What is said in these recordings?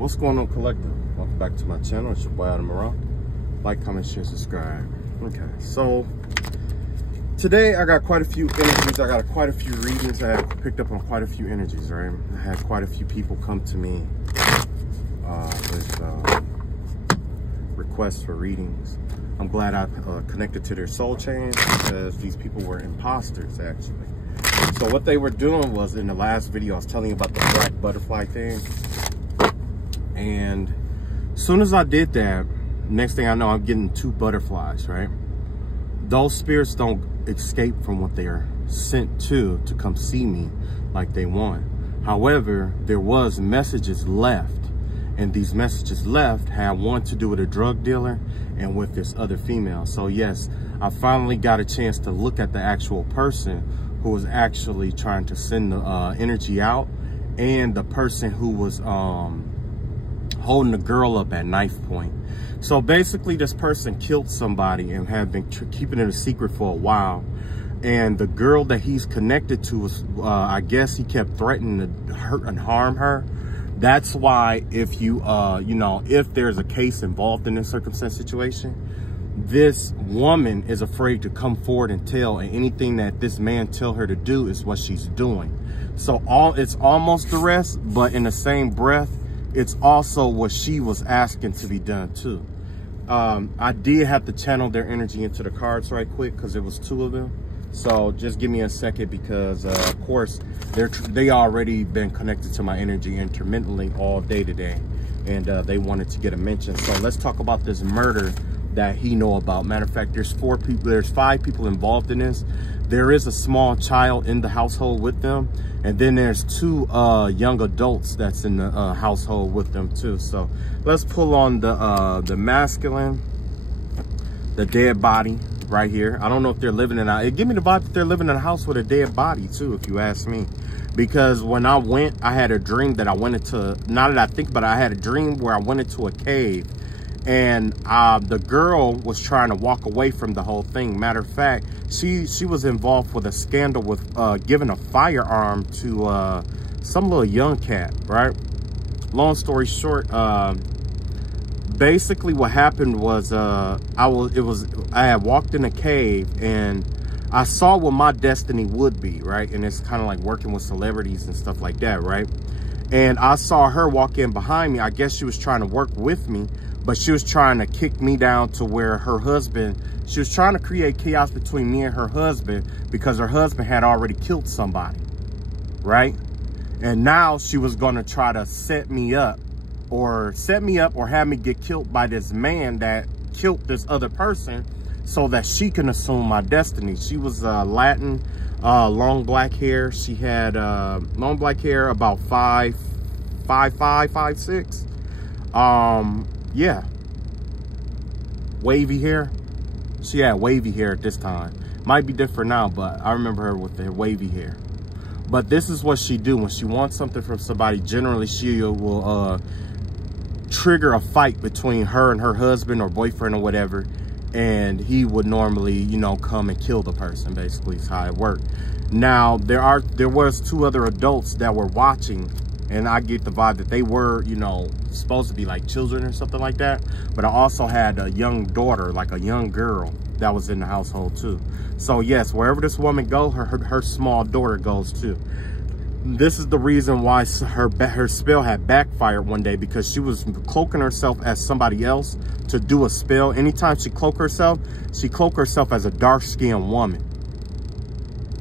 What's going on, collective? Welcome back to my channel. It's your boy Adam Morale. Like, comment, share, subscribe. Okay, so today I got quite a few energies. I got quite a few readings. I had picked up on quite a few energies, right? I had quite a few people come to me with requests for readings. I'm glad I connected to their soul chain because these people were imposters, actually. So what they were doing was, in the last video, I was telling you about the black butterfly thing. And as soon as I did that, next thing I know, I'm getting 2 butterflies, right? Those spirits don't escape from what they are sent to come see me like they want. However, there was messages left, and these messages left had one to do with a drug dealer and with this other female. So yes, I finally got a chance to look at the actual person who was actually trying to send the energy out, and the person who was holding the girl up at knife point. So basically, this person killed somebody and had been keeping it a secret for a while. And the girl that he's connected to was, I guess he kept threatening to hurt and harm her. That's why if you, if there's a case involved in this circumstance situation, this woman is afraid to come forward and tell, and anything that this man tell her to do is what she's doing. So it's almost arrest, but in the same breath, it's also what she was asking to be done too. I did have to channel their energy into the cards right quick because there was 2 of them. So just give me a second because of course they already been connected to my energy intermittently all day today, and they wanted to get a mention. So let's talk about this murder that he know about. Matter of fact, there's 5 people involved in this. There is a small child in the household with them, and then there's 2 young adults that's in the household with them too. So let's pull on the masculine, the dead body right here. I don't know if they're living in a, it give me the vibe that they're living in a house with a dead body too, if you ask me. Because when I went, I had a dream that I went into, now that I think about it, I had a dream where I went into a cave, and the girl was trying to walk away from the whole thing. Matter of fact, she was involved with a scandal with giving a firearm to some little young cat, right? Long story short, basically what happened was I had walked in a cave and I saw what my destiny would be, right? And it's kind of like working with celebrities and stuff like that, right? And I saw her walk in behind me. I guess she was trying to work with me, but she was trying to kick me down to where her husband, she was trying to create chaos between me and her husband because her husband had already killed somebody, right? And now she was going to try to set me up or have me get killed by this man that killed this other person so that she can assume my destiny. She was Latin, long black hair. She had long black hair, about 5'5", 5'6". Yeah, wavy hair. She had wavy hair at this time. Might be different now, but I remember her with the wavy hair. But this is what she do when she wants something from somebody. Generally, she will trigger a fight between her and her husband or boyfriend or whatever, and he would normally, come and kill the person. Basically, is how it worked. Now there was 2 other adults that were watching, and I get the vibe that they were, supposed to be like children or something like that. But I also had a young daughter, like a young girl, that was in the household too. So yes, wherever this woman goes, her small daughter goes too. This is the reason why her spell had backfired one day, because she was cloaking herself as somebody else to do a spell. Anytime she cloak herself as a dark-skinned woman,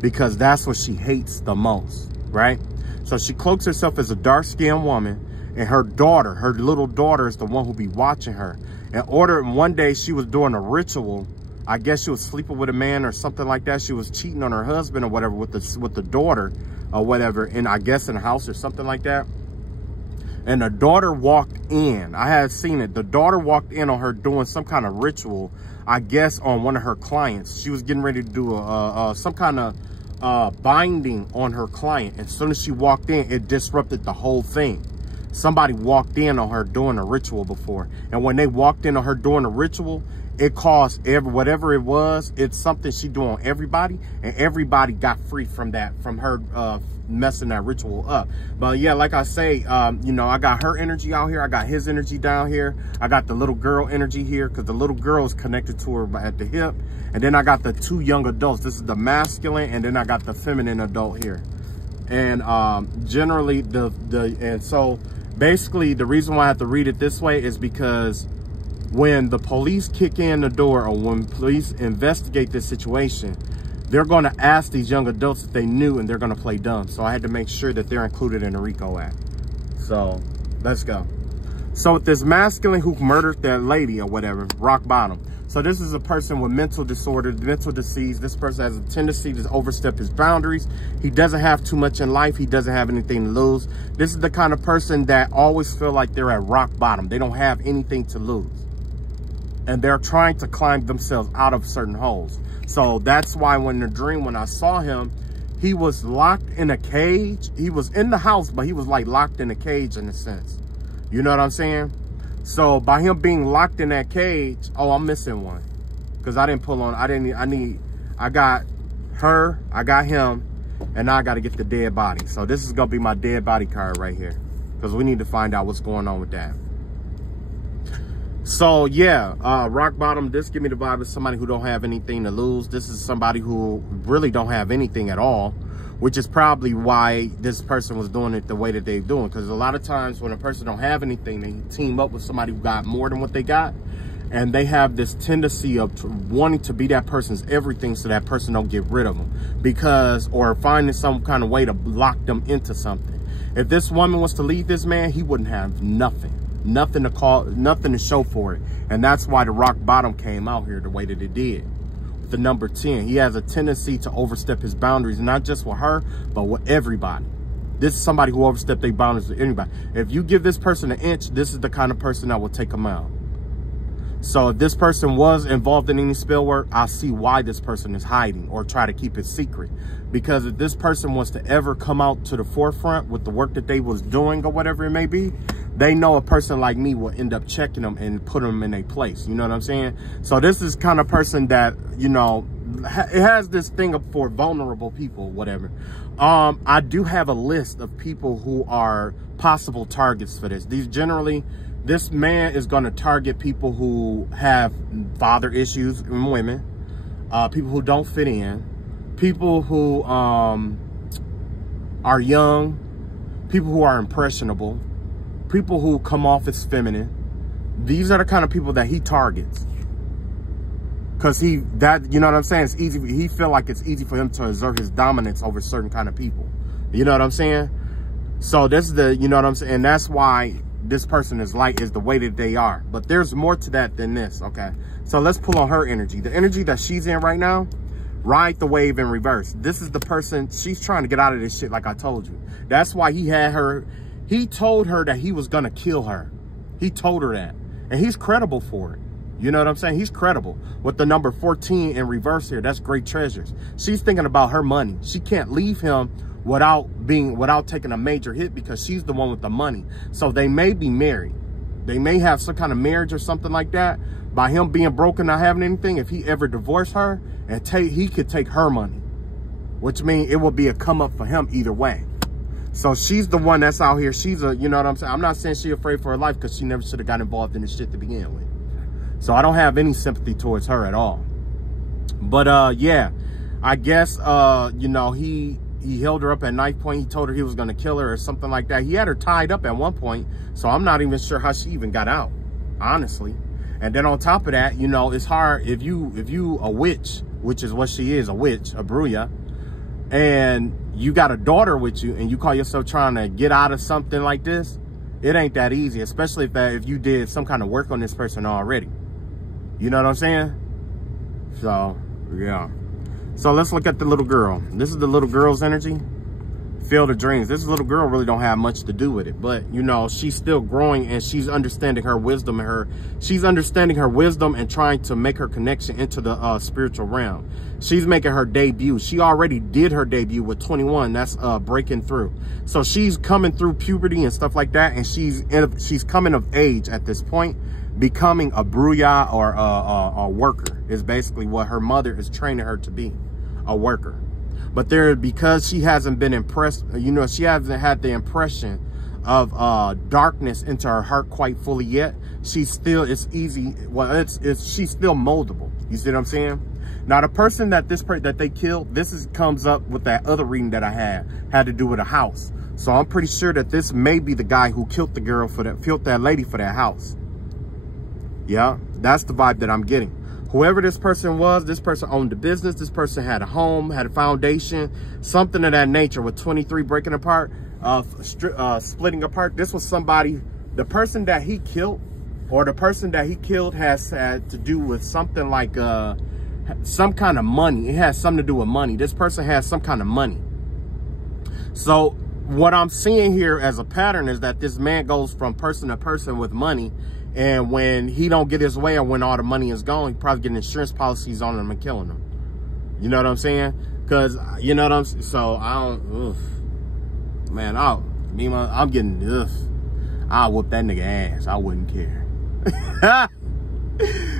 because that's what she hates the most, right? So she cloaks herself as a dark-skinned woman, and her little daughter is the one who be watching her. And one day she was doing a ritual. I guess she was sleeping with a man or something like that. She was cheating on her husband or whatever with the daughter or whatever, and I guess in a house or something like that. And the daughter walked in. I had seen it. The daughter walked in on her doing some kind of ritual, I guess on one of her clients. She was getting ready to do some kind of binding on her client. And as soon as she walked in, it disrupted the whole thing. Somebody walked in on her doing a ritual before, and when they walked in on her doing a ritual, it caused whatever it was, it's something she do on everybody, and everybody got free from that, from her messing that ritual up. But yeah, like I say, you know, I got her energy out here, I got his energy down here, I got the little girl energy here, because the little girl is connected to her at the hip, and then I got the two young adults. This is the masculine, and then I got the feminine adult here. And generally and so basically the reason why I have to read it this way is because when the police kick in the door, or when police investigate this situation, they're going to ask these young adults if they knew, and they're going to play dumb. So I had to make sure that they're included in the RICO Act. So let's go. So with this masculine who murdered that lady or whatever, rock bottom. So this is a person with mental disorder, mental disease. This person has a tendency to overstep his boundaries. He doesn't have too much in life. He doesn't have anything to lose. This is the kind of person that always feel like they're at rock bottom. They don't have anything to lose. And they're trying to climb themselves out of certain holes. So that's why when the dream, when I saw him, he was locked in a cage. He was in the house, but he was like locked in a cage in a sense. You know what I'm saying? So by him being locked in that cage, oh, I'm missing one. Because I didn't pull on, I got her, I got him, and now I got to get the dead body. So this is going to be my dead body card right here. Because we need to find out what's going on with that. So yeah, rock bottom, this give me the vibe of somebody who don't have anything to lose. This is somebody who really don't have anything at all, which is probably why this person was doing it the way that they're doing. Because a lot of times when a person don't have anything, they team up with somebody who got more than what they got. And they have this tendency of wanting to be that person's everything, so that person don't get rid of them. Because, or finding some kind of way to lock them into something. If this woman was to leave this man, he wouldn't have nothing. Nothing to call, nothing to show for it. And that's why the rock bottom came out here the way that it did. The number 10, he has a tendency to overstep his boundaries, not just with her, but with everybody. This is somebody who overstepped their boundaries with anybody. If you give this person an inch, this is the kind of person that will take them out. So if this person was involved in any spell work, I see why this person is hiding or try to keep it secret. Because if this person was to ever come out to the forefront with the work that they was doing or whatever it may be, they know a person like me will end up checking them and put them in a place. You know what I'm saying? So this is kind of person that, you know, it has this thing up for vulnerable people, whatever. I do have a list of people who are possible targets for this. These generally, this man is going to target people who have father issues in women, people who don't fit in, people who are young, people who are impressionable, people who come off as feminine. These are the kind of people that he targets. Because you know what I'm saying? It's easy. He feel like it's easy for him to exert his dominance over certain kind of people. You know what I'm saying? So this is the, you know what I'm saying? And that's why this person is the way that they are. But there's more to that than this, okay? So let's pull on her energy. The energy that she's in right now, ride the wave in reverse. This is the person, she's trying to get out of this shit like I told you. That's why he had her, he told her that he was going to kill her. He told her that. And he's credible for it. You know what I'm saying? He's credible. With the number 14 in reverse here, that's great treasures. She's thinking about her money. She can't leave him without taking a major hit, because she's the one with the money. So they may be married. They may have some kind of marriage or something like that. By him being broken, not having anything, if he ever divorced her, and he could take her money, which means it will be a come up for him either way. So she's the one that's out here. She's a, you know what I'm saying? I'm not saying she's afraid for her life, because she never should have got involved in this shit to begin with. So I don't have any sympathy towards her at all. But yeah, I guess, you know, he held her up at knife point. He told her he was going to kill her or something like that. He had her tied up at one point. So I'm not even sure how she even got out, honestly. And then on top of that, you know, it's hard if you a witch, which is what she is, a witch, a bruja, and you got a daughter with you and you call yourself trying to get out of something like this. It ain't that easy, especially if you did some kind of work on this person already. You know what I'm saying? So, yeah. So let's look at the little girl. This is the little girl's energy. Field of Dreams. This little girl really don't have much to do with it, but you know, she's still growing and she's understanding her wisdom and trying to make her connection into the spiritual realm. She's making her debut. She already did her debut with 21. That's breaking through. So she's coming through puberty and stuff like that, and she's coming of age at this point. becoming a bruja or a worker is basically what her mother is training her to be, a worker. But because she hasn't been impressed, you know, she hasn't had the impression of darkness into her heart quite fully yet. She's still, she's still moldable. You see what I'm saying? Now, the person that they killed, comes up with that other reading that I had to do with a house. So I'm pretty sure that this may be the guy who killed the girl killed that lady for that house. Yeah, that's the vibe that I'm getting. Whoever this person was, this person owned a business, this person had a home, had a foundation, something of that nature. With 23 breaking apart, splitting apart, this was somebody, the person that he killed, or the person that he killed has had to do with something like some kind of money. It has something to do with money. This person has some kind of money. So what I'm seeing here as a pattern is that this man goes from person to person with money. And when he don't get his way, or when all the money is gone, he probably getting insurance policies on him and killing him. You know what I'm saying? Because, you know what I'm saying? So, I don't, man, I'm getting, I'll whoop that nigga ass. I wouldn't care.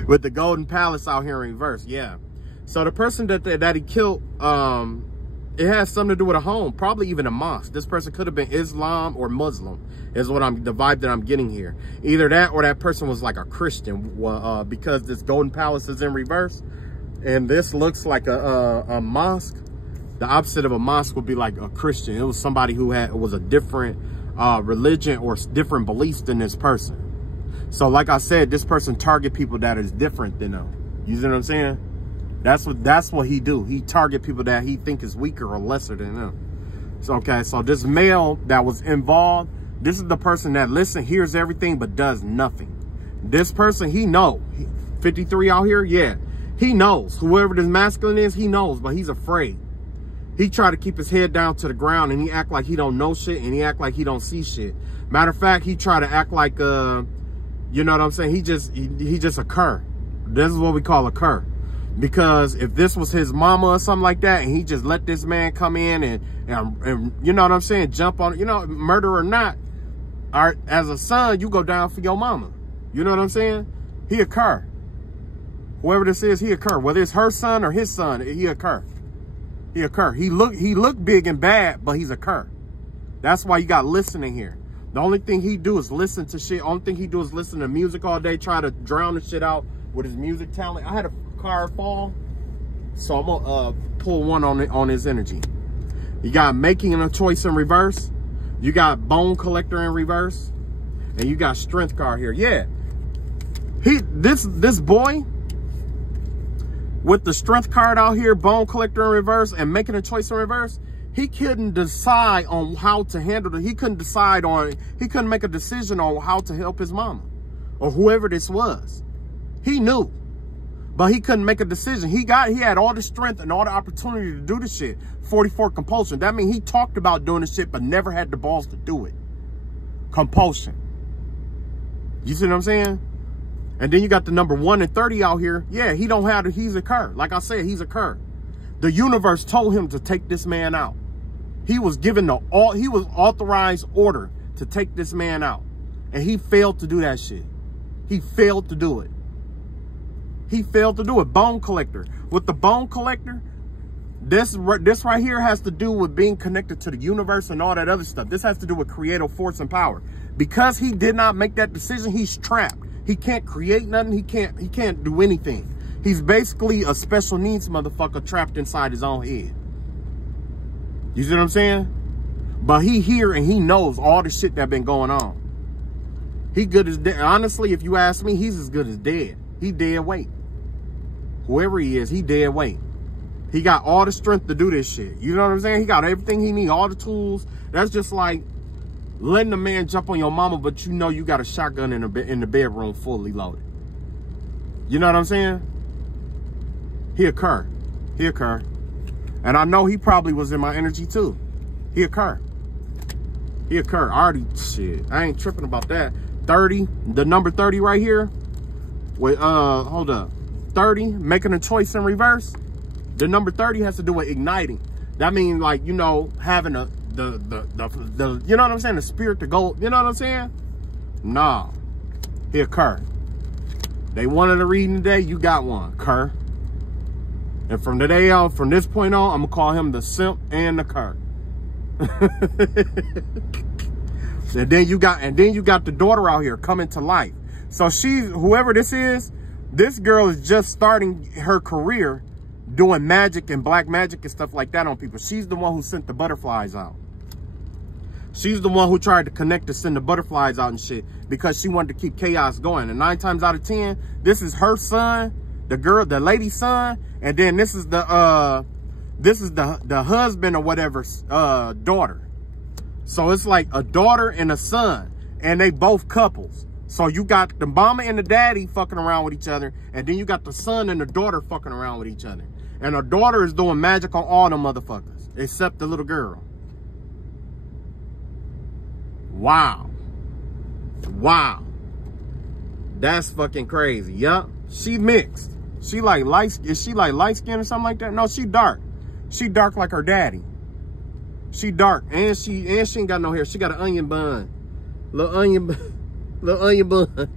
With the Golden Palace out here in reverse, yeah. So, the person that he killed, it has something to do with a home, probably even a mosque. This person could have been Islam or Muslim, is what the vibe that I'm getting here. Either that or that person was like a Christian, because this Golden Palace is in reverse, and this looks like a mosque. The opposite of a mosque would be like a Christian. It was somebody who was a different religion or different beliefs than this person. So like I said, this person target people that is different than them. You see what I'm saying? That's what he do. He target people that he think is weaker or lesser than them. So, okay, so this male that was involved, this is the person that hears everything, but does nothing. This person, he know. 53 out here, yeah. He knows. Whoever this masculine is, he knows, but he's afraid. He try to keep his head down to the ground, and he act like he don't know shit, and he act like he don't see shit. Matter of fact, he try to act like, you know what I'm saying? He just a cur. This is what we call a cur. Because if this was his mama or something like that, and he just let this man come in and you know what I'm saying, jump on, you know, murder or not, as a son, you go down for your mama. You know what I'm saying? He a cur. Whoever this is, he a cur. Whether it's her son or his son, he a cur. He a cur. He look big and bad, but he's a cur. That's why you got listening here. The only thing he do is listen to shit. Only thing he do is listen to music all day, try to drown the shit out with his music talent. I had a car fall, so I'm gonna pull one on his energy. You got making a choice in reverse, you got bone collector in reverse, and you got strength card here. Yeah, this boy with the strength card out here, bone collector in reverse, and making a choice in reverse, he couldn't decide on how to handle it. He couldn't make a decision on how to help his mama or whoever this was. He knew, but he couldn't make a decision. He had all the strength and all the opportunity to do the shit. 44 compulsion. That means he talked about doing the shit, but never had the balls to do it. Compulsion. You see what I'm saying? And then you got the number 1 and 30 out here. Yeah, he don't have he's a cur. Like I said, he's a cur. The universe told him to take this man out. He was given he was authorized order to take this man out. And he failed to do that shit. He failed to do it. He failed to do it. Bone collector. With the bone collector, this right here has to do with being connected to the universe and all that other stuff. This has to do with creative force and power. Because he did not make that decision, he's trapped. He can't create nothing. He can't do anything. He's basically a special needs motherfucker trapped inside his own head. You see what I'm saying? But he here and he knows all the shit that been going on. He good as dead. Honestly, if you ask me, he's as good as dead. He dead weight. Whoever he is, he dead weight. He got all the strength to do this shit. You know what I'm saying? He got everything he need, all the tools. That's just like letting a man jump on your mama, but you know you got a shotgun in the bedroom fully loaded. You know what I'm saying? He a cur. He a cur. And I know he probably was in my energy too. He a cur. He a cur. I ain't tripping about that. 30, the number 30 right here. With hold up. 30, making a choice in reverse. The number 30 has to do with igniting. That means, like, you know, having the you know what I'm saying, the spirit to go, you know what I'm saying? Nah. He a cur. They wanted a reading today, you got one, Kerr. And from today on, from this point on, I'm gonna call him the simp and the Kerr. And then you got the daughter out here coming to life. So whoever this is, this girl is just starting her career doing magic and black magic and stuff like that on people. She's the one who sent the butterflies out. She's the one who tried to connect to send the butterflies out and shit because she wanted to keep chaos going. And 9 times out of 10, this is her son, the lady's son, and then this is the husband or whatever's daughter. So it's like a daughter and a son, and they both couples. So you got the mama and the daddy fucking around with each other, and then you got the son and the daughter fucking around with each other. And the daughter is doing magic on all the motherfuckers, except the little girl. Wow. Wow. That's fucking crazy. Yup. She mixed. She like light, is she like light skin or something like that? No, she dark. She dark like her daddy. She dark. And she ain't got no hair. She got an onion bun. Little onion bun. Little onion bun.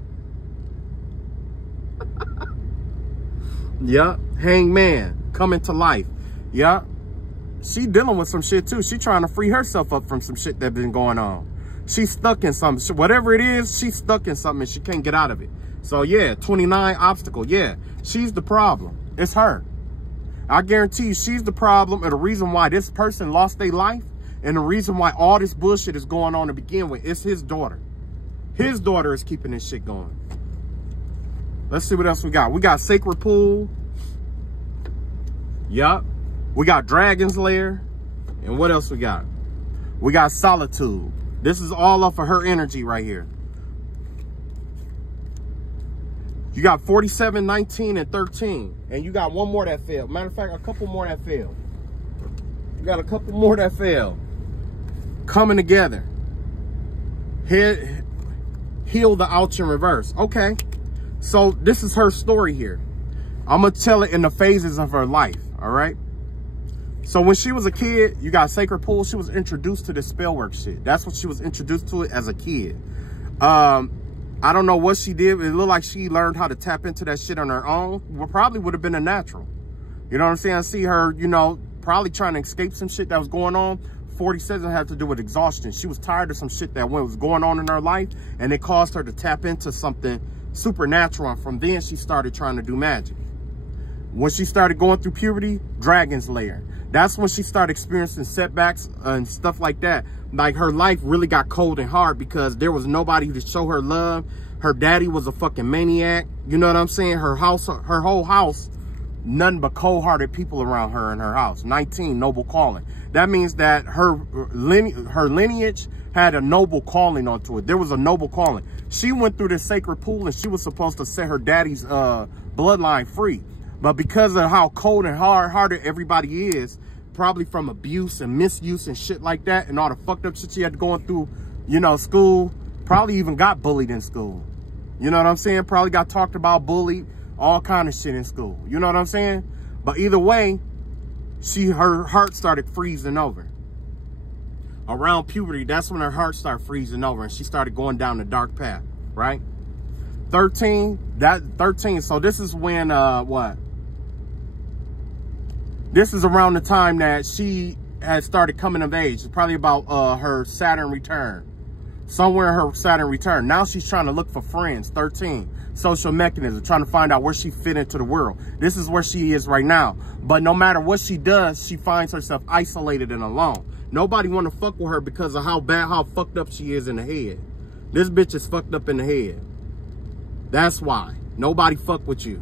Yup. Hangman coming to life. Yup. She dealing with some shit too. She trying to free herself up from some shit that been going on. She's stuck in something. Whatever it is, she's stuck in something and she can't get out of it. So yeah, 29 obstacle. Yeah, she's the problem. It's her. I guarantee you she's the problem and the reason why this person lost their life and the reason why all this bullshit is going on to begin with. It's his daughter. His daughter is keeping this shit going. Let's see what else we got. We got Sacred Pool. Yup. We got Dragon's Lair. And what else we got? We got Solitude. This is all off of her energy right here. You got 47, 19, and 13. And you got one more that failed. Matter of fact, a couple more that failed. You got a couple more that failed. Coming together. Heal the ouch in reverse. Okay. So this is her story here. I'm going to tell it in the phases of her life. All right. So when she was a kid, you got Sacred Pool. She was introduced to this spell work shit. That's what she was introduced to it as a kid. I don't know what she did. It looked like she learned how to tap into that shit on her own. Well, probably would have been a natural. You know what I'm saying? I see her, you know, probably trying to escape some shit that was going on. 47 had to do with exhaustion. She was tired of some shit that was going on in her life, and it caused her to tap into something supernatural. And from then, she started trying to do magic. When she started going through puberty, Dragon's Lair. That's when she started experiencing setbacks and stuff like that. Like her life really got cold and hard because there was nobody to show her love. Her daddy was a fucking maniac. You know what I'm saying? Her whole house, nothing but cold-hearted people around her in her house. 19, noble calling. That means that her lineage had a noble calling onto it. There was a noble calling. She went through this Sacred Pool and she was supposed to set her daddy's bloodline free. But because of how cold and hard-hearted everybody is, probably from abuse and misuse and shit like that, and all the fucked up shit she had going through, you know, school, probably even got bullied in school. You know what I'm saying? Probably got talked about, bullied, all kind of shit in school. You know what I'm saying? But either way, her heart started freezing over. Around puberty, that's when her heart started freezing over and she started going down the dark path, right? 13, so this is when, what? This is around the time that she had started coming of age. It's probably about her Saturn return. Somewhere in her Saturn return. Now she's trying to look for friends. 13. Social mechanism. Trying to find out where she fit into the world. This is where she is right now. But no matter what she does, she finds herself isolated and alone. Nobody want to fuck with her because of how fucked up she is in the head. This bitch is fucked up in the head. That's why. Nobody fuck with you.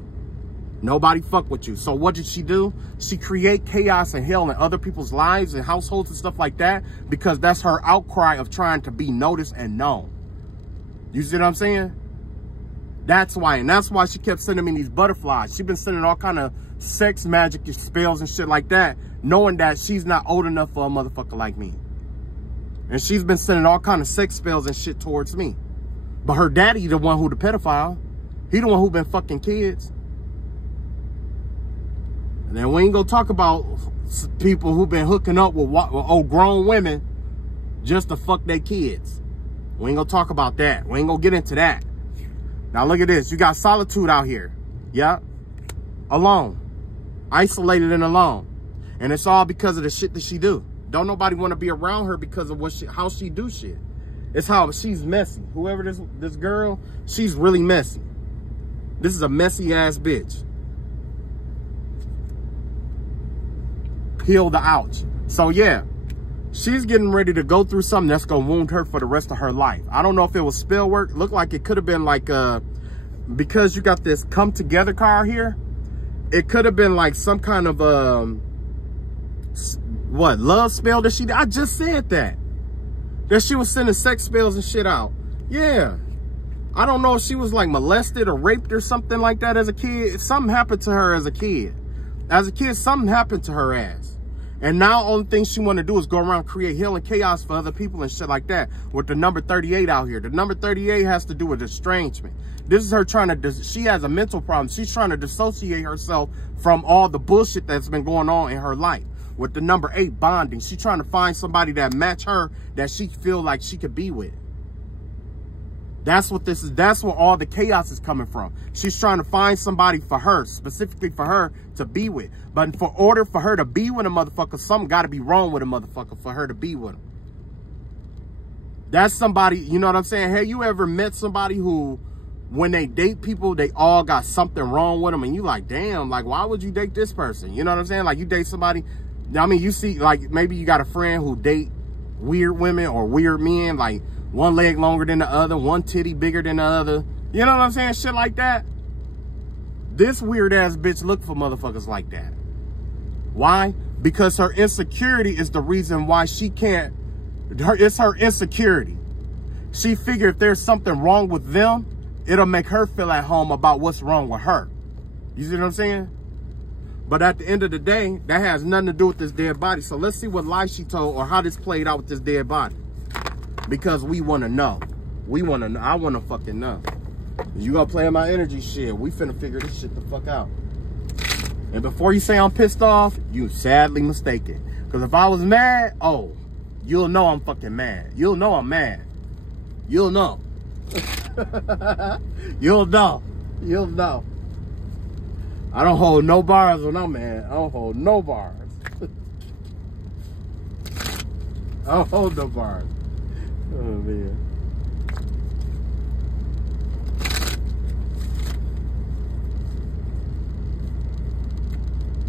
Nobody fuck with you. So what did she do? She create chaos and hell in other people's lives and households and stuff like that because that's her outcry of trying to be noticed and known. You see what I'm saying? That's why. And that's why she kept sending me these butterflies. She's been sending all kind of sex magic spells and shit like that, knowing that she's not old enough for a motherfucker like me. And she's been sending all kind of sex spells and shit towards me. But her daddy, the one who the pedophile, he the one who been fucking kids. And then we ain't gonna talk about people who been hooking up with old grown women just to fuck their kids. We ain't gonna talk about that. We ain't gonna get into that. Now look at this. You got solitude out here. Yeah. Alone. Isolated and alone. And it's all because of the shit that she do. Don't nobody want to be around her because of how she do shit. It's how she's messy. Whoever this girl, she's really messy. This is a messy ass bitch. Peel the ouch. So yeah, she's getting ready to go through something that's gonna wound her for the rest of her life. I don't know if it was spell work. Looked like it could have been like because you got this come together card here, it could have been like some kind of what, love spell that she did. I just said that she was sending sex spells and shit out. Yeah, I don't know if she was like molested or raped or something like that as a kid. Something happened to her as a kid. Something happened to her ass. And now only thing she want to do is go around create healing chaos for other people and shit like that with the number 38 out here. The number 38 has to do with estrangement. This is her trying to, she has a mental problem. She's trying to dissociate herself from all the bullshit that's been going on in her life. With the number 8 bonding, she's trying to find somebody that match her, that she feel like she could be with. That's what this is. That's where all the chaos is coming from. She's trying to find somebody for her, specifically for her to be with. But for order for her to be with a motherfucker, something got to be wrong with a motherfucker for her to be with him. That's somebody, you know what I'm saying? Have you ever met somebody who, when they date people, they all got something wrong with them, and you like, damn, like, why would you date this person? You know what I'm saying? Like, you date somebody, I mean, you see, like, maybe you got a friend who date weird women or weird men, like one leg longer than the other, one titty bigger than the other. You know what I'm saying? Shit like that. This weird ass bitch look for motherfuckers like that. Why? Because her insecurity is the reason why she can't. It's her insecurity. She figured if there's something wrong with them, it'll make her feel at home about what's wrong with her. You see what I'm saying? But at the end of the day, that has nothing to do with this dead body. So let's see what lie she told or how this played out with this dead body. Because we want to know. We want to know. I want to fucking know. You gonna play in my energy shit. We finna figure this shit the fuck out. And before you say I'm pissed off, you sadly mistaken. Because if I was mad, oh, you'll know I'm fucking mad. You'll know I'm mad. You'll know. You'll know. You'll know. I don't hold no bars when I'm mad. I don't hold no bars. I don't hold no bars. Oh, man.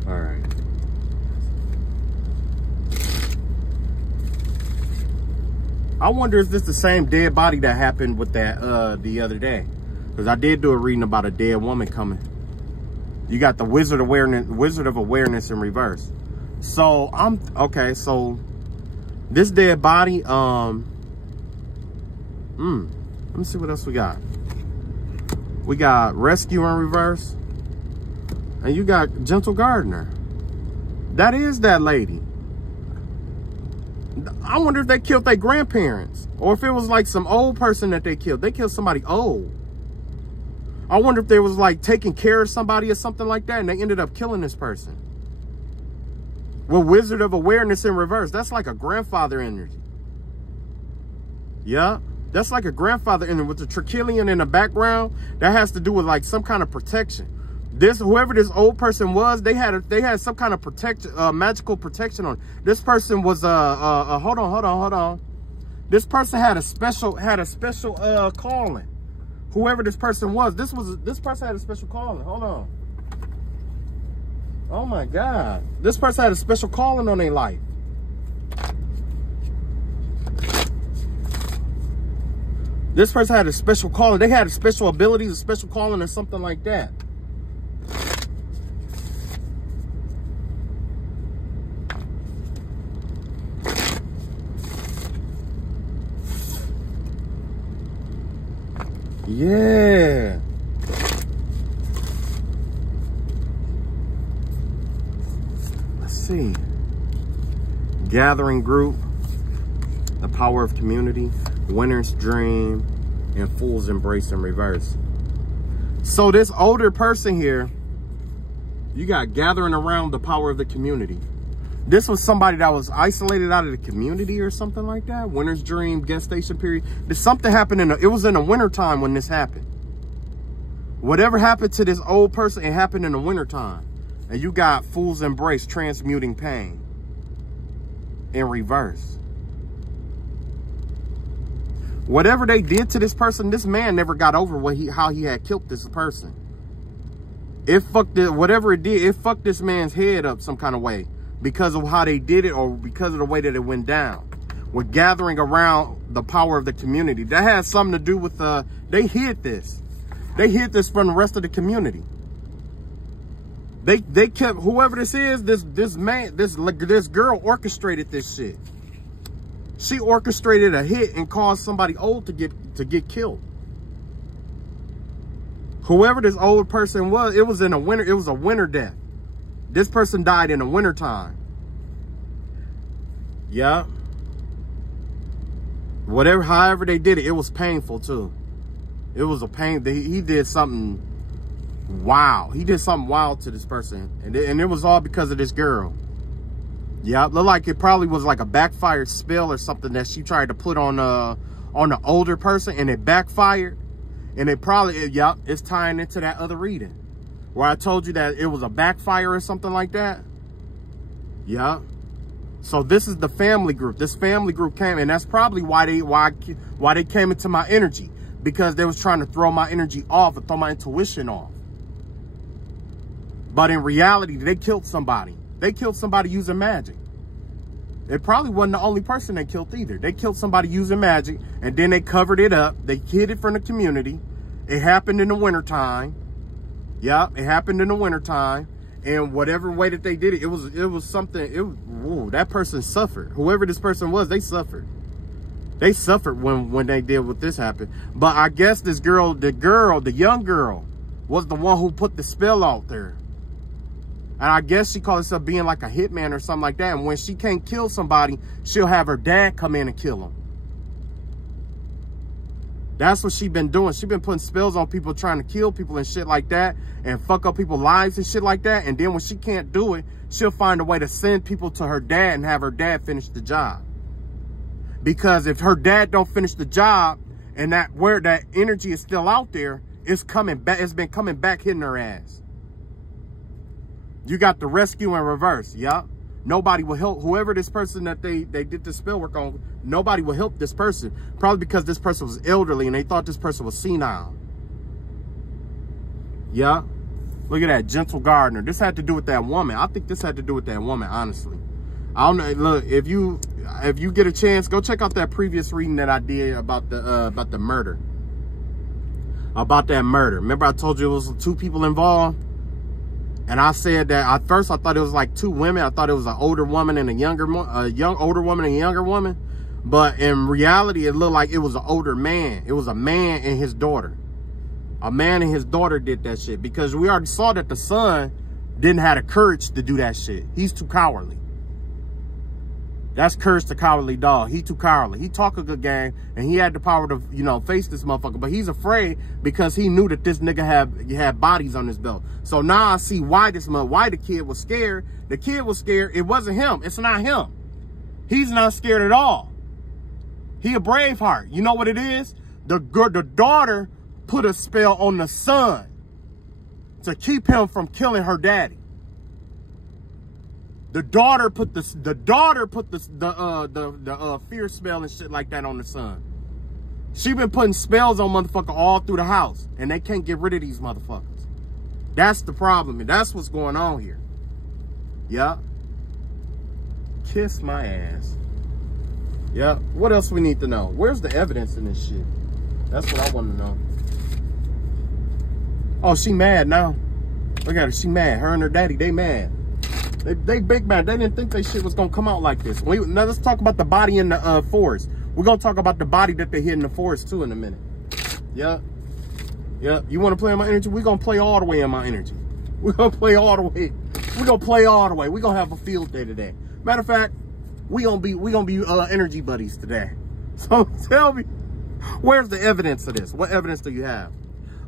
All right. I wonder if this the same dead body that happened with that the other day. Because I did do a reading about a dead woman coming. You got the Wizard of Awareness in reverse. So okay, so this dead body, let me see what else we got. We got Rescue in reverse. And you got Gentle Gardener. That is that lady. I wonder if they killed their grandparents. Or if it was like some old person that they killed. They killed somebody old. I wonder if they was like taking care of somebody or something like that and they ended up killing this person. Well, Wizard of Awareness in reverse. That's like a grandfather energy. Yeah. That's like a grandfather energy with the Trichilion in the background. That has to do with like some kind of protection. Whoever this old person was, they had some kind of magical protection on. This person was hold on. This person had a special calling. Whoever this person was, this person had a special calling. Hold on. Oh my God. This person had a special calling on their life. This person had a special calling. They had a special abilities, a special calling or something like that. Yeah. Let's see. Gathering group, the power of community, winner's dream, and fool's embrace in reverse. So this older person here, you got gathering around the power of the community. This was somebody that was isolated out of the community or something like that. Winter's dream, gestation period. There's something happened it was in the winter time when this happened. Whatever happened to this old person, it happened in the wintertime. And you got Fool's Embrace transmuting pain in reverse. Whatever they did to this person, this man never got over how he had killed this person. It fucked it, whatever it did, it fucked this man's head up some kind of way because of how they did it or because of the way that it went down. With gathering around the power of the community. That has something to do with, they hid this. They hid this from the rest of the community. They kept, whoever this is, this girl orchestrated this shit. She orchestrated a hit and caused somebody old to get killed. Whoever this old person was, it was a winter death. This person died in the winter time. Yeah. However they did it, it was painful too. It was a pain. He did something wild. He did something wild to this person. And it was all because of this girl. Yeah, it looked like it probably was like a backfired spell or something that she tried to put on the older person, and it backfired. And it probably, it's tying into that other reading where I told you that it was a backfire or something like that. Yeah. So this is the family group. This family group came, and that's probably why they came into my energy, because they was trying to throw my energy off and throw my intuition off. But in reality, they killed somebody. They killed somebody using magic. It probably wasn't the only person they killed either. They killed somebody using magic, and then they covered it up. They hid it from the community. It happened in the wintertime. Yeah, it happened in the wintertime. And whatever way that they did it, it was something, that person suffered. Whoever this person was, they suffered. They suffered when they did what this happened. But I guess this girl, the young girl, was the one who put the spell out there. And I guess she called herself being like a hitman or something like that. And when she can't kill somebody, she'll have her dad come in and kill him. That's what she been doing. She been putting spells on people, trying to kill people and shit like that, and fuck up people's lives and shit like that. And then when she can't do it, she'll find a way to send people to her dad and have her dad finish the job. Because if her dad don't finish the job, and where that energy is still out there, it's coming back. It's been coming back, hitting her ass. You got the rescue in reverse. Yeah. Nobody will help whoever this person that they did the spell work on. Nobody will help this person. Probably because this person was elderly and they thought this person was senile. Yeah. Look at that, gentle gardener. This had to do with that woman. I think this had to do with that woman, honestly. I don't know. Look, if you get a chance, go check out that previous reading that I did about the murder. About that murder. Remember I told you it was 2 people involved? And I said that at first I thought it was like 2 women. I thought it was an older woman and older woman and a younger woman. But in reality, it looked like it was an older man. It was a man and his daughter. A man and his daughter did that shit, because we already saw that the son didn't have the courage to do that shit. He's too cowardly. That's Courage the Cowardly Dog. He too cowardly. He talk a good game, and he had the power to, face this motherfucker. But he's afraid because he knew that this nigga had bodies on his belt. So now I see why the kid was scared. The kid was scared. It wasn't him. It's not him. He's not scared at all. He a Braveheart. You know what it is? The daughter put a spell on the son to keep him from killing her daddy. The daughter put the fear spell and shit like that on the son. She been putting spells on motherfucker all through the house, and they can't get rid of these motherfuckers. That's the problem, and that's what's going on here. Yeah. Kiss my ass. Yeah. What else we need to know? Where's the evidence in this shit? That's what I want to know. Oh, she mad now. Look at her. She mad. Her and her daddy, they mad. They big mad. They didn't think they shit was going to come out like this. Now let's talk about the body in the forest. We're going to talk about the body that they hid in the forest too in a minute. Yeah. Yeah. You want to play in my energy? We're going to play all the way in my energy. We're going to play all the way. We're going to play all the way. We're going to have a field day today. Matter of fact, we're going to be energy buddies today. So tell me, where's the evidence of this? What evidence do you have?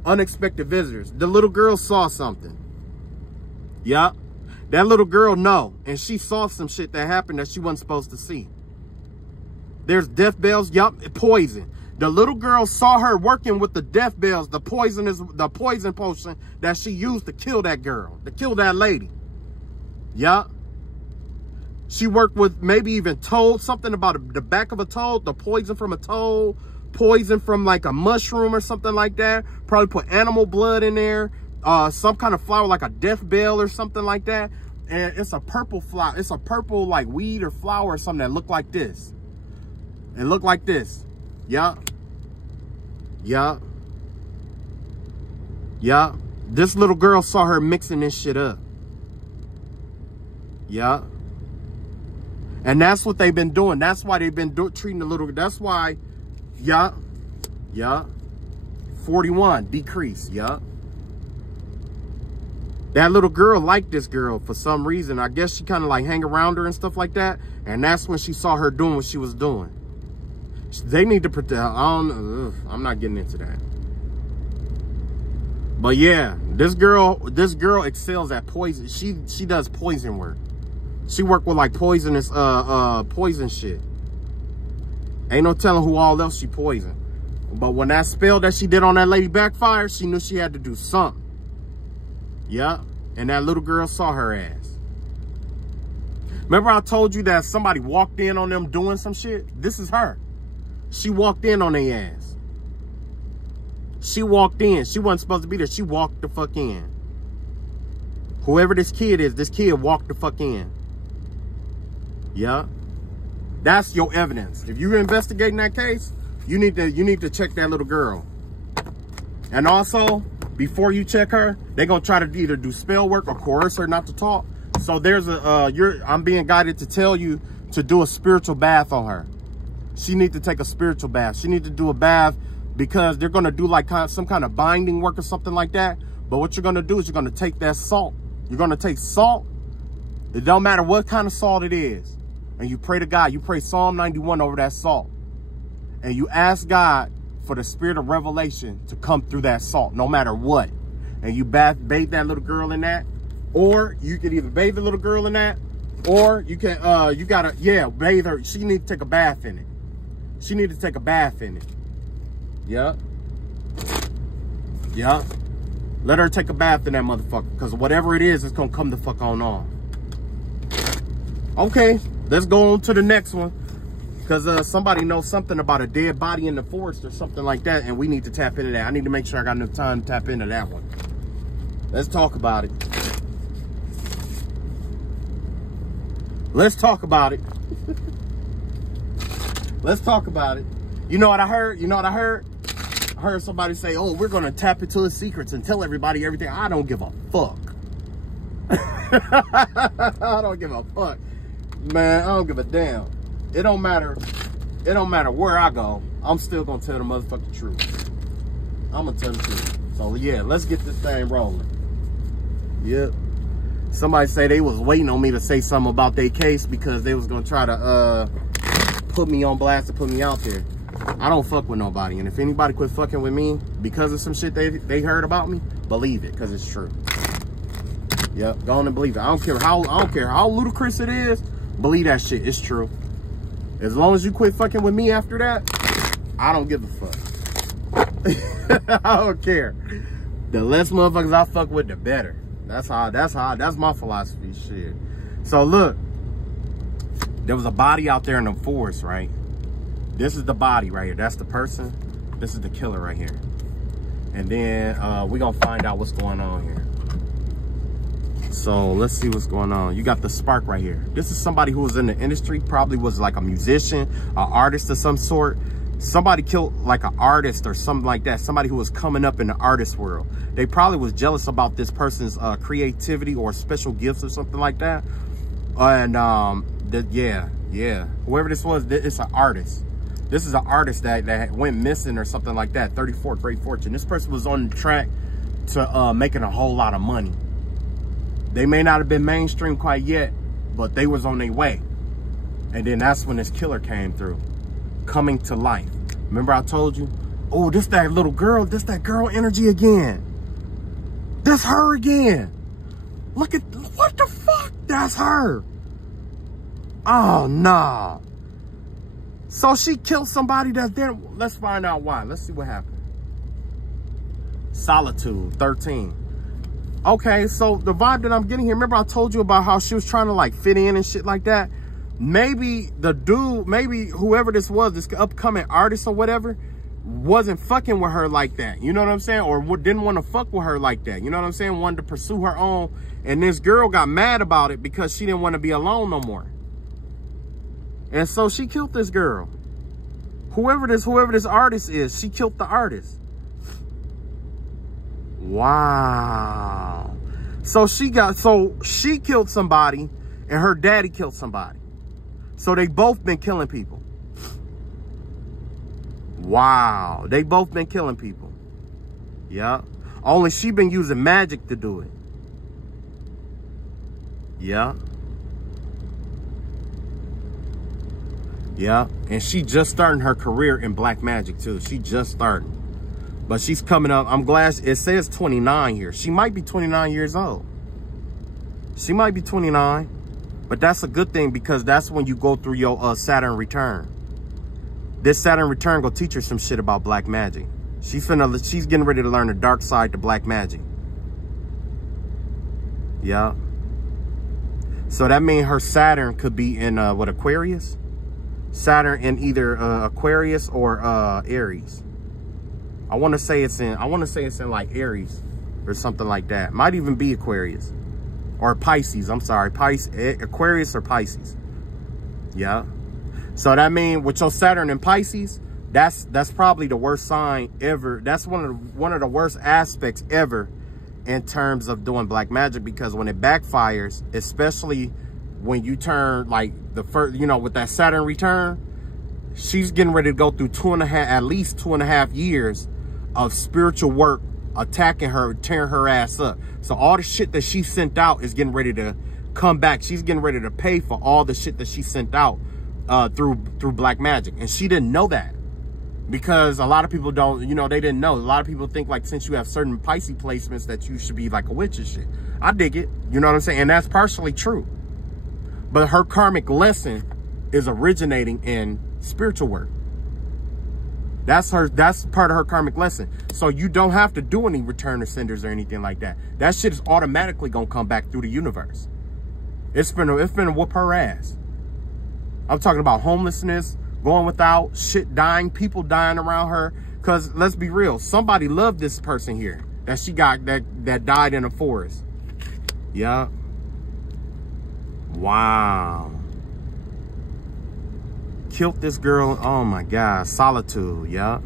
Unexpected visitors. The little girl saw something. Yeah. That little girl know, and she saw some shit that happened that she wasn't supposed to see. There's death bells. Yup, poison. The little girl saw her working with the death bells, the poison potion that she used to kill that girl, to kill that lady. Yeah. She worked with maybe even toad, something about the back of a toad, the poison from a toad, poison from like a mushroom or something like that. Probably put animal blood in there, some kind of flower like a death bell or something like that. And it's a purple flower. It's a purple like weed or flower or something that looked like this. It looked like this. Yeah. Yeah. Yeah. This little girl saw her mixing this shit up. Yeah. And that's what they've been doing. That's why they've been treating the little, that's why, yeah. Yeah. 41, decrease, yeah. That little girl liked this girl for some reason. I guess she kind of like hang around her and stuff like that. And that's when she saw her doing what she was doing. They need to protect. I'm not getting into that. But yeah, this girl excels at poison. She does poison work. She worked with like poisonous poison shit. Ain't no telling who all else she poisoned. But when that spell that she did on that lady backfired, she knew she had to do something. Yeah. And that little girl saw her ass. Remember I told you that somebody walked in on them doing some shit? This is her. She walked in on their ass. She walked in. She wasn't supposed to be there. She walked the fuck in. Whoever this kid is, this kid walked the fuck in. Yeah. That's your evidence. If you're investigating that case, you need to check that little girl. And also, before you check her, they're gonna try to either do spell work or coerce her not to talk. So there's I'm being guided to tell you to do a spiritual bath on her. She needs to take a spiritual bath. She needs to do a bath because they're gonna do like some kind of binding work or something like that. But what you're gonna do is you're gonna take that salt. You're gonna take salt. It don't matter what kind of salt it is. And you pray to God. You pray Psalm 91 over that salt. And you ask God for the spirit of revelation to come through that salt, no matter what. And you bathe that little girl in that. Or you can either bathe the little girl in that, or you can, you gotta, yeah, bathe her. She need to take a bath in it. She need to take a bath in it. Yeah. Yeah. Let her take a bath in that motherfucker. Because whatever it is, it's going to come the fuck on off. Okay. Let's go on to the next one. Because somebody knows something about a dead body in the forest or something like that. And we need to tap into that. I need to make sure I got enough time to tap into that one. Let's talk about it. Let's talk about it. Let's talk about it. You know what I heard? You know what I heard? I heard somebody say, oh, we're going to tap into the secrets and tell everybody everything. I don't give a fuck. I don't give a fuck. Man, I don't give a damn. It don't matter. It don't matter where I go. I'm still going to tell the motherfucking truth. I'm going to tell the truth. So, yeah, let's get this thing rolling. Yep. Somebody say they was waiting on me to say something about their case because they was going to try to put me on blast and put me out there. I don't fuck with nobody. And if anybody quit fucking with me because of some shit they heard about me, believe it, because it's true. Yep, go on and believe it. I don't care how ludicrous it is, believe that shit. It's true. As long as you quit fucking with me after that, I don't give a fuck. I don't care. The less motherfuckers I fuck with, the better. That's my philosophy, shit. So look, there was a body out there in the forest, right? This is the body right here. That's the person. This is the killer right here. And then we're gonna find out what's going on here. So let's see what's going on. You got the spark right here. This is somebody who was in the industry, probably was like a musician, an artist of some sort. Somebody killed like an artist or something like that. Somebody who was coming up in the artist world. They probably was jealous about this person's creativity or special gifts or something like that. And yeah. Whoever this was, it's an artist. This is an artist that went missing or something like that. 34 Great Fortune. This person was on the track to making a whole lot of money. They may not have been mainstream quite yet, but they was on their way. And then that's when this killer came through, coming to life. Remember I told you, oh, this that little girl, this that girl energy again. That's her again. Look at, what the fuck? That's her. Oh, nah. So she killed somebody that then, let's find out why. Let's see what happened. Solitude, 13. Okay, so the vibe that I'm getting here, remember I told you about how she was trying to like fit in and shit like that? Maybe the dude, maybe whoever this was, this upcoming artist or whatever, wasn't fucking with her like that. You know what I'm saying? Or didn't want to fuck with her like that. You know what I'm saying? Wanted to pursue her own. And this girl got mad about it because she didn't want to be alone no more. And so she killed this girl. Whoever this artist is, she killed the artist. Wow. So she killed somebody and her daddy killed somebody. So they both been killing people. Wow. They both been killing people. Yeah. Only she been using magic to do it. Yeah. Yeah. And she just starting her career in black magic too. She just starting. But she's coming up. I'm glad it says 29 here. She might be 29 years old. She might be 29. But that's a good thing because that's when you go through your Saturn return. This Saturn return gonna teach her some shit about black magic. She's getting ready to learn the dark side to black magic. Yeah. So that means her Saturn could be in what, Aquarius? Saturn in either Aquarius or Aries. I want to say it's in like Aries or something like that. Might even be Aquarius or Pisces. I'm sorry, Aquarius or Pisces. Yeah. So that means with your Saturn in Pisces, that's probably the worst sign ever. That's one of the worst aspects ever in terms of doing black magic, because when it backfires, especially when you turn like the first, you know, with that Saturn return, she's getting ready to go through at least 2.5 years of spiritual work attacking her, tearing her ass up. So all the shit that she sent out is getting ready to come back. She's getting ready to pay for all the shit that she sent out through black magic. And she didn't know that, because a lot of people don't, you know, they didn't know. A lot of people think like since you have certain Pisces placements that you should be like a witch and shit. I dig it. You know what I'm saying? And that's partially true. But her karmic lesson is originating in spiritual work. That's part of her karmic lesson. So you don't have to do any return to senders or anything like that. That shit is automatically gonna come back through the universe. It's finna whoop her ass. I'm talking about homelessness, going without, shit dying, people dying around her. Cause let's be real, somebody loved this person here that she got that died in a forest. Yeah. Wow. Killed this girl. Oh my God. Solitude. Yeah.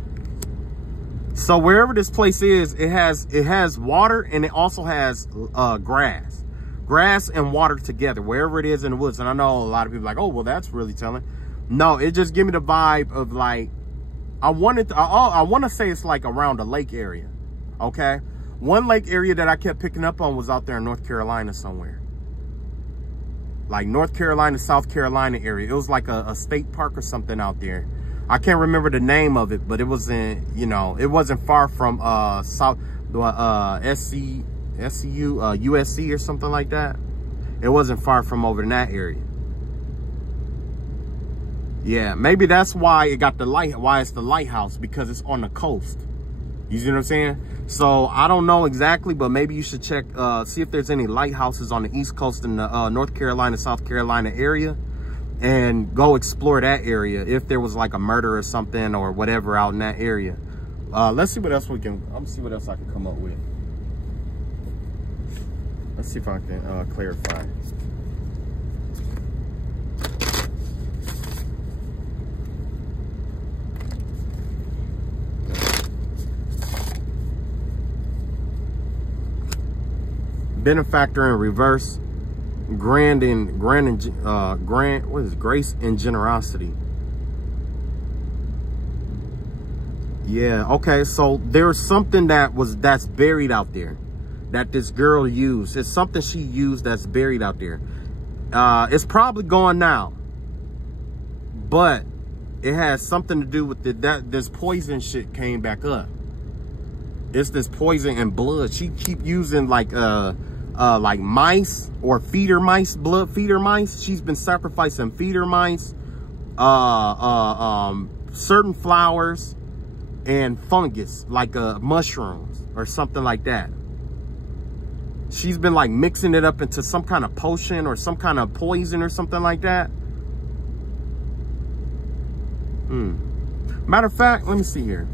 So wherever this place is, it has water, and it also has grass and water together, wherever it is in the woods. And I know a lot of people are like, oh, well, that's really telling. No, it just give me the vibe of like, I want to say it's like around a lake area. Okay. One lake area that I kept picking up on was out there in North Carolina somewhere. Like North Carolina, South Carolina area. It was like a state park or something out there. I can't remember the name of it, but it was in, you know, it wasn't far from USC or something like that. It wasn't far from over in that area. Yeah, maybe that's why it got why it's the lighthouse, because it's on the coast. You see what I'm saying? So I don't know exactly, but maybe you should check, see if there's any lighthouses on the East Coast in the North Carolina, South Carolina area, and go explore that area if there was like a murder or something or whatever out in that area. Let's see what else we can, I'm see what else I can come up with. Let's see if I can clarify. Benefactor in reverse, what is grace and generosity? Yeah, okay, so there's something that's buried out there that this girl used. It's something she used that's buried out there. It's probably gone now, but it has something to do with this poison shit came back up. It's this poison and blood. She keep using like mice or feeder mice, blood feeder mice. She's been sacrificing feeder mice certain flowers and fungus, like mushrooms or something like that. She's been like mixing it up into some kind of potion or some kind of poison or something like that. Matter of fact, let me see here.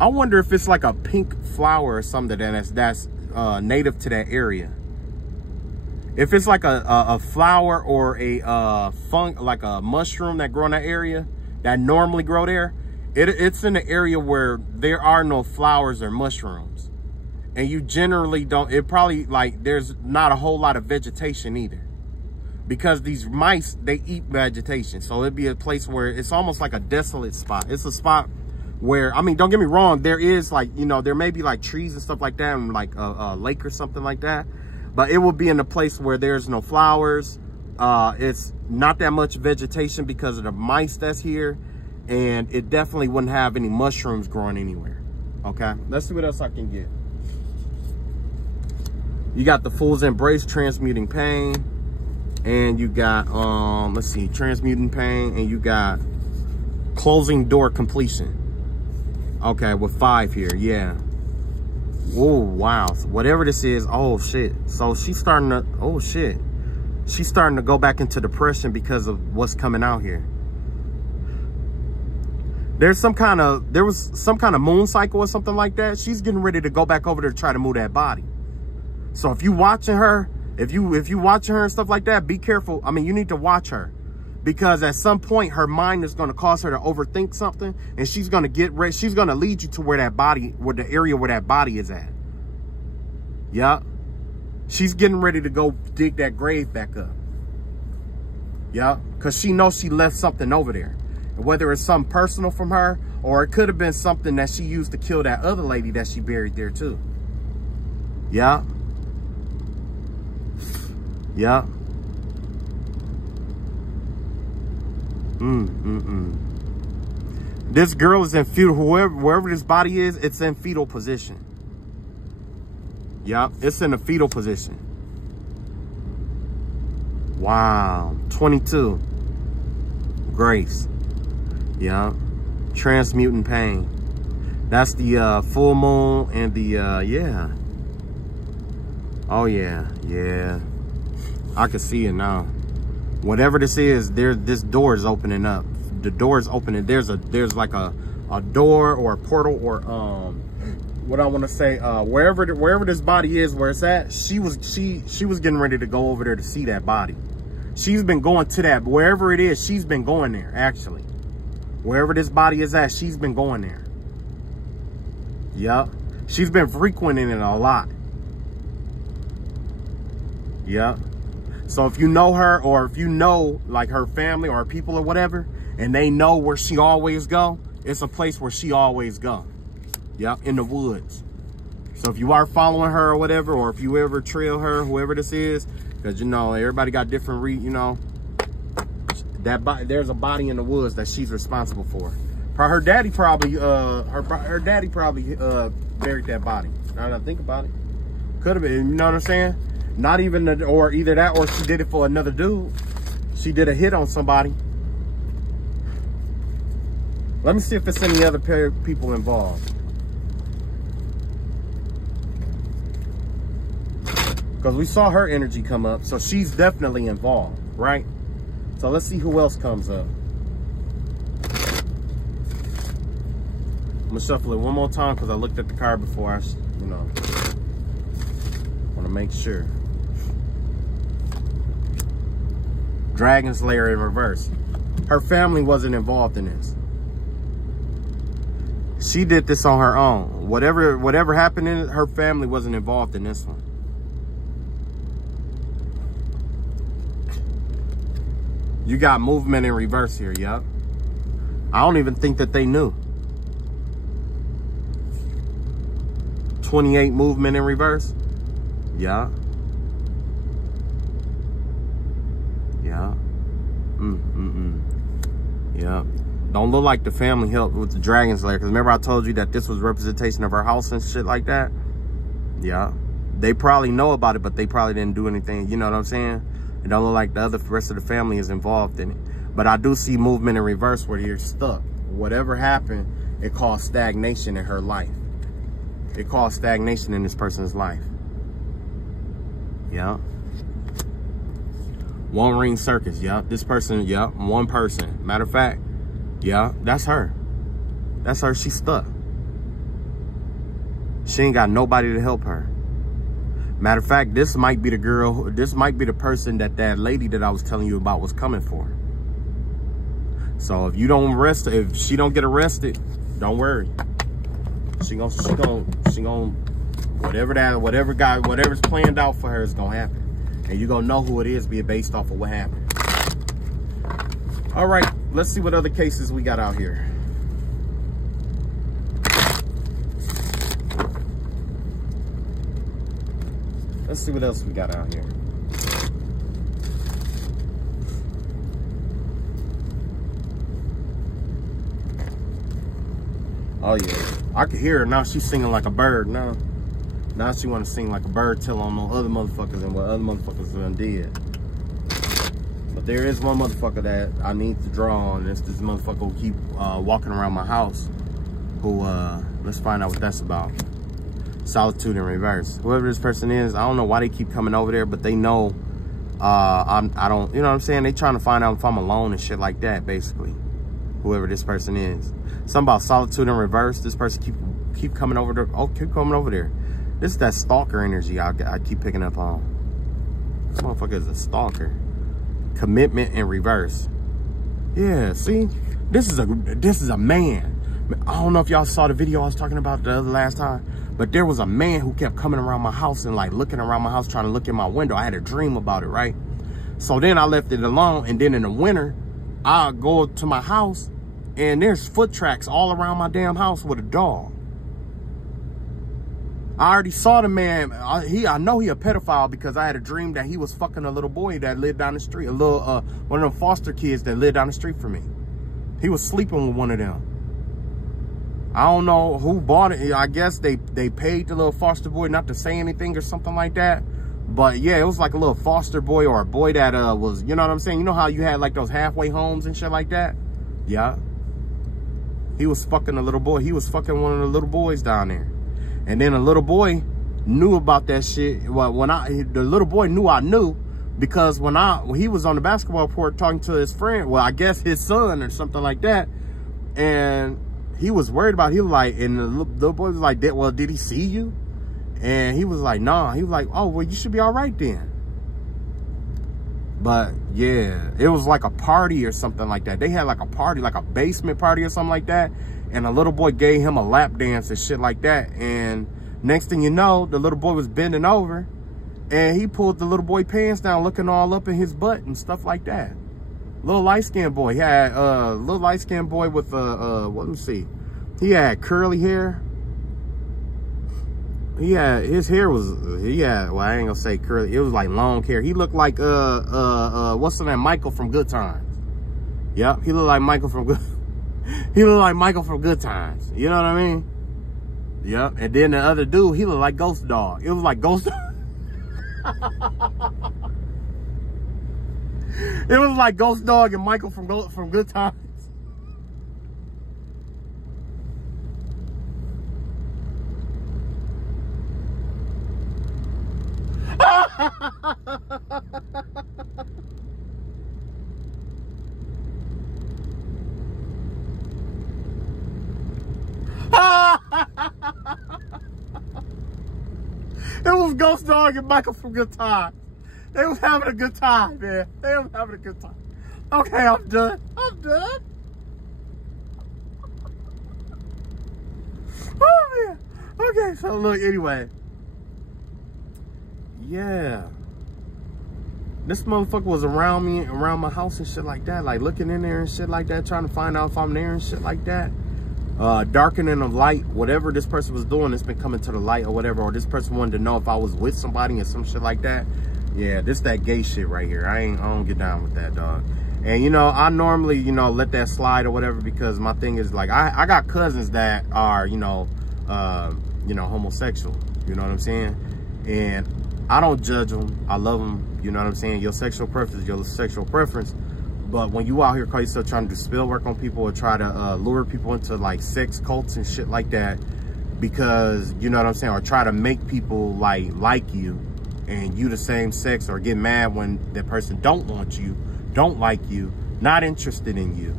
I wonder if it's like a pink flower or something that's native to that area. If it's like a flower or a like a mushroom that grow in that area that normally grow there, it's in an area where there are no flowers or mushrooms, and you generally don't. It probably like there's not a whole lot of vegetation either, because these mice, they eat vegetation. So it'd be a place where it's almost like a desolate spot. It's a spot where, I mean, don't get me wrong, there is like, you know, there may be like trees and stuff like that and like a lake or something like that, but it will be in a place where there's no flowers. It's not that much vegetation because of the mice that's here, and it definitely wouldn't have any mushrooms growing anywhere. Okay, let's see what else I can get. You got the Fool's Embrace, transmuting pain, and you got let's see, transmuting pain, and you got closing door completion. Okay, with 5 here, yeah. Oh, wow. So whatever this is, oh, shit. So she's starting to, oh, shit. She's starting to go back into depression because of what's coming out here. There was some kind of moon cycle or something like that. She's getting ready to go back over there to try to move that body. So if you watching her, if you watching her and stuff like that, be careful. I mean, you need to watch her. Because at some point, her mind is going to cause her to overthink something, and she's going to get ready. She's going to lead you to where that body, where the area where that body is at. Yup. She's getting ready to go dig that grave back up. Yup. Because she knows she left something over there. And whether it's something personal from her, or it could have been something that she used to kill that other lady that she buried there too. Yup. Yup. This girl is in fetal, wherever this body is, it's in fetal position. Yep, it's in a fetal position. Wow, 22. Grace. Yep, transmuting pain. That's the full moon and the, yeah. Oh yeah, yeah. I can see it now. Whatever this is, this door is opening up. The door is opening. There's like a door or a portal or what I want to say, wherever this body is, where it's at. She was getting ready to go over there to see that body. She's been going to that, wherever it is. She's been going there actually. Wherever this body is at, she's been going there. Yep, she's been frequenting it a lot. Yep. So if you know her, or if you know like her family or people or whatever, and they know where she always go, it's a place where she always go. Yep, in the woods. So if you are following her or whatever, or if you ever trail her, whoever this is, because you know everybody got different you know, there's a body in the woods that she's responsible for. Her daddy probably her daddy probably buried that body. Now that I think about it, could have been. You know what I'm saying? Not even, or either that, or she did it for another dude. She did a hit on somebody. Let me see if there's any other people involved. Because we saw her energy come up, so she's definitely involved, right? So let's see who else comes up. I'm gonna shuffle it one more time because I looked at the card before I, you know, want to make sure. Dragon Slayer in reverse. Her family wasn't involved in this. She did this on her own. Whatever happened in it, her family wasn't involved in this one. You got movement in reverse here, yup. I don't even think that they knew. 28 movement in reverse. Yeah. Yeah. Yeah. Don't look like the family helped with the Dragon Slayer. Because remember I told you that this was representation of her house and shit like that? Yeah. They probably know about it, but they probably didn't do anything. You know what I'm saying? It don't look like the rest of the family is involved in it. But I do see movement in reverse where you're stuck. Whatever happened, it caused stagnation in her life. It caused stagnation in this person's life. Yeah. One ring circus. Yeah. This person. Yeah. One person. Matter of fact. Yeah. That's her. That's her. She's stuck. She ain't got nobody to help her. Matter of fact, this might be the girl. This might be the person that lady that I was telling you about was coming for. So if you don't arrest her, if she don't get arrested, don't worry. She gonna whatever's planned out for her is gonna happen. And you gonna know who it is based off of what happened. All right, let's see what other cases we got out here. Let's see what else we got out here. Oh yeah, I can hear her now. She's singing like a bird now. Now she want to sing like a bird, tell on no other motherfuckers and what other motherfuckers done did. But there is one motherfucker that I need to draw on. It's this motherfucker who keep walking around my house. Who let's find out what that's about. Solitude in reverse. Whoever this person is, I don't know why they keep coming over there, but they know I don't, you know what I'm saying? They trying to find out if I'm alone and shit like that, basically. Whoever this person is. Something about solitude in reverse. This person keep coming over there. Oh, keep coming over there. This is that stalker energy I keep picking up on. This motherfucker is a stalker. Commitment in reverse. Yeah, see? This is a man. I don't know if y'all saw the video I was talking about the last time, but there was a man who kept coming around my house and like looking around my house trying to look in my window. I had a dream about it, right? So then I left it alone, and then in the winter, I go to my house and there's foot tracks all around my damn house with a dog. I already saw the man. I know he a pedophile because I had a dream that he was fucking a little boy that lived down the street. A little, one of them foster kids that lived down the street from me. He was sleeping with one of them. I don't know who bought it. I guess they paid the little foster boy not to say anything or something like that. But yeah, it was like a little foster boy or a boy that was, you know what I'm saying? You know how you had like those halfway homes and shit like that? Yeah. He was fucking a little boy. He was fucking one of the little boys down there. And then a little boy knew about that shit. Well, the little boy knew I knew because when he was on the basketball court talking to his friend, well, I guess his son or something like that. And he was worried about, he was like, and the little boy was like, well, did he see you? And he was like, nah. He was like, oh, well, you should be all right then. But yeah, it was like a party or something like that. They had like a party, like a basement party or something like that. And a little boy gave him a lap dance and shit like that. And next thing you know, the little boy was bending over and he pulled the little boy pants down, looking all up in his butt and stuff like that. Little light-skinned boy. He had little light-skinned boy with let me see. He had curly hair. His hair was, well, I ain't gonna say curly. It was like long hair. He looked like what's the name? Michael from Good Times. Yep, he looked like Michael from Good. He looked like Michael from Good Times. You know what I mean? Yep. And then the other dude, he looked like Ghost Dog. It was like Ghost Dog. It was like Ghost Dog and Michael from Good Times. It was Ghost Dog and Michael from Good Times. They was having a good time, man. They was having a good time. Okay, I'm done. I'm done. Oh, man. Okay, so look, anyway. Yeah. This motherfucker was around me, around my house and shit like that. Like looking in there and shit like that, trying to find out if I'm there and shit like that. Darkening of light, whatever this person was doing, it's been coming to the light or whatever, or this person wanted to know if I was with somebody and some shit like that. Yeah, this that gay shit right here. I don't get down with that, dog. And you know, I normally, you know, let that slide or whatever, because my thing is like, I got cousins that are, you know, homosexual, you know what I'm saying? And I don't judge them. I love them. You know what I'm saying? Your sexual preference is your sexual preference. But when you out here call yourself trying to do spell work on people or try to lure people into like sex cults and shit like that, because, you know what I'm saying, or try to make people like you and you the same sex, or get mad when that person don't want you, don't like you, not interested in you,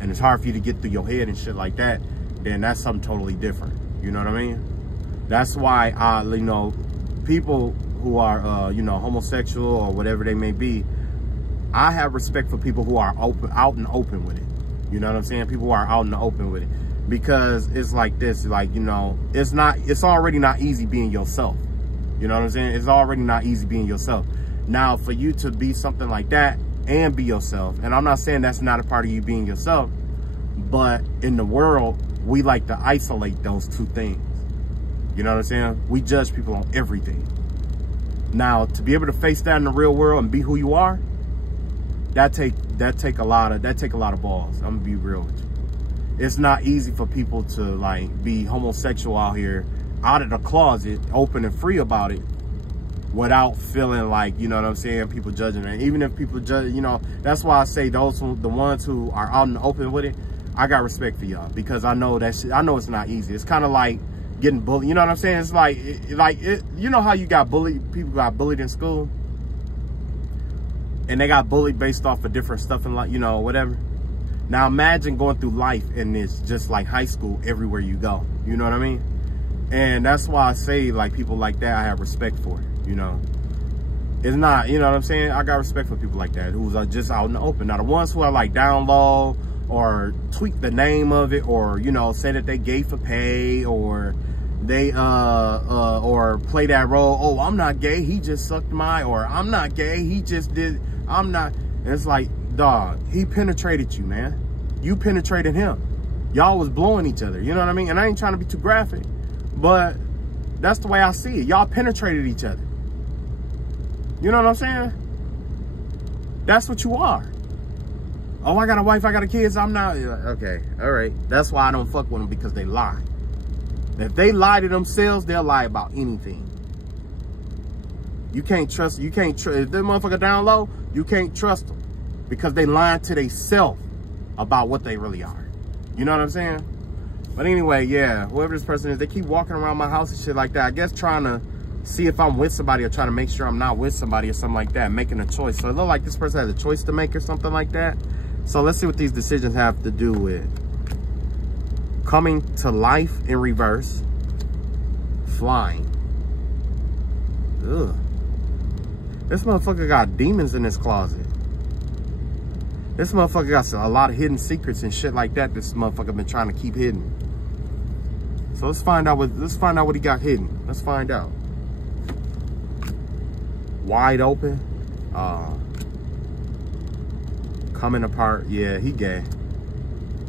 and it's hard for you to get through your head and shit like that, then that's something totally different. You know what I mean? That's why you know, people who are you know, homosexual or whatever they may be, I have respect for people who are out and open with it. You know what I'm saying? People who are out in the open with it, because it's like this, like, you know, it's already not easy being yourself. You know what I'm saying? It's already not easy being yourself. Now, for you to be something like that and be yourself, and I'm not saying that's not a part of you being yourself, but in the world, we like to isolate those two things. You know what I'm saying? We judge people on everything. Now, to be able to face that in the real world and be who you are, that take a lot of balls. I'm gonna be real with you. It's not easy for people to like be homosexual out here, out of the closet, open and free about it, without feeling like, you know what I'm saying, people judging it. Even if people judge, you know, that's why I say the ones who are out in the open with it, I got respect for y'all, because I know that shit, I know it's not easy. It's kind of like getting bullied. You know what I'm saying? It's like you know how you got bullied, people got bullied in school, and they got bullied based off of different stuff and, like, you know, whatever. Now imagine going through life and it's just like high school everywhere you go. You know what I mean? And that's why I say, like, people like that I have respect for. You know, it's not, you know what I'm saying? I got respect for people like that who's just out in the open. Now the ones who are like down low, or tweak the name of it, or, you know, say that they gay for pay, or they or play that role, oh, I'm not gay, he just sucked my, or I'm not gay, he just did, I'm not. And it's like, dog, he penetrated you, man. You penetrated him. Y'all was blowing each other, you know what I mean? And I ain't trying to be too graphic, but that's the way I see it. Y'all penetrated each other. You know what I'm saying? That's what you are. Oh, I got a wife, I got a kids, I'm not. Okay, all right. That's why I don't fuck with them, because they lie. If they lie to themselves, they'll lie about anything. You can't trust, if that motherfucker down low, you can't trust them, because they lying to themselves about what they really are. You know what I'm saying? But anyway, yeah, whoever this person is, they keep walking around my house and shit like that. I guess trying to see if I'm with somebody, or trying to make sure I'm not with somebody or something like that, making a choice. So it looks like this person has a choice to make or something like that. So let's see what these decisions have to do with coming to life in reverse, flying. Ugh. This motherfucker got demons in his closet. This motherfucker got a lot of hidden secrets and shit like that. This motherfucker been trying to keep hidden. So let's find out what he got hidden. Let's find out. Wide open. Coming apart. Yeah, he gay.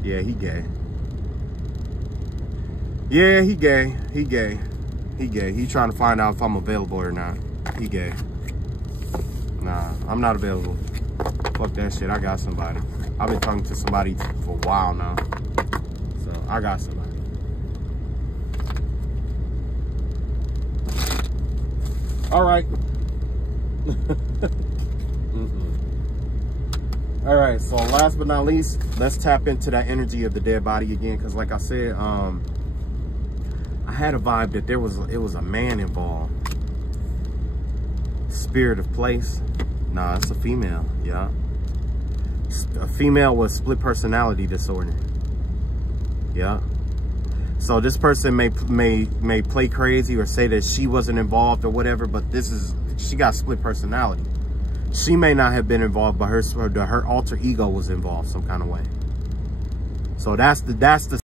Yeah, he gay. Yeah, he gay. He gay. He gay. He trying to find out if I'm available or not. He gay. Nah, I'm not available. Fuck that shit. I got somebody. I've been talking to somebody for a while now. So I got somebody. All right. All right, so last but not least, let's tap into that energy of the dead body again, because like I said, I had a vibe that it was a man involved. Spirit of place. Nah, it's a female. Yeah, a female with split personality disorder. Yeah. So this person may play crazy or say that she wasn't involved or whatever, but she got split personality. She may not have been involved, but her alter ego was involved some kind of way. So that's the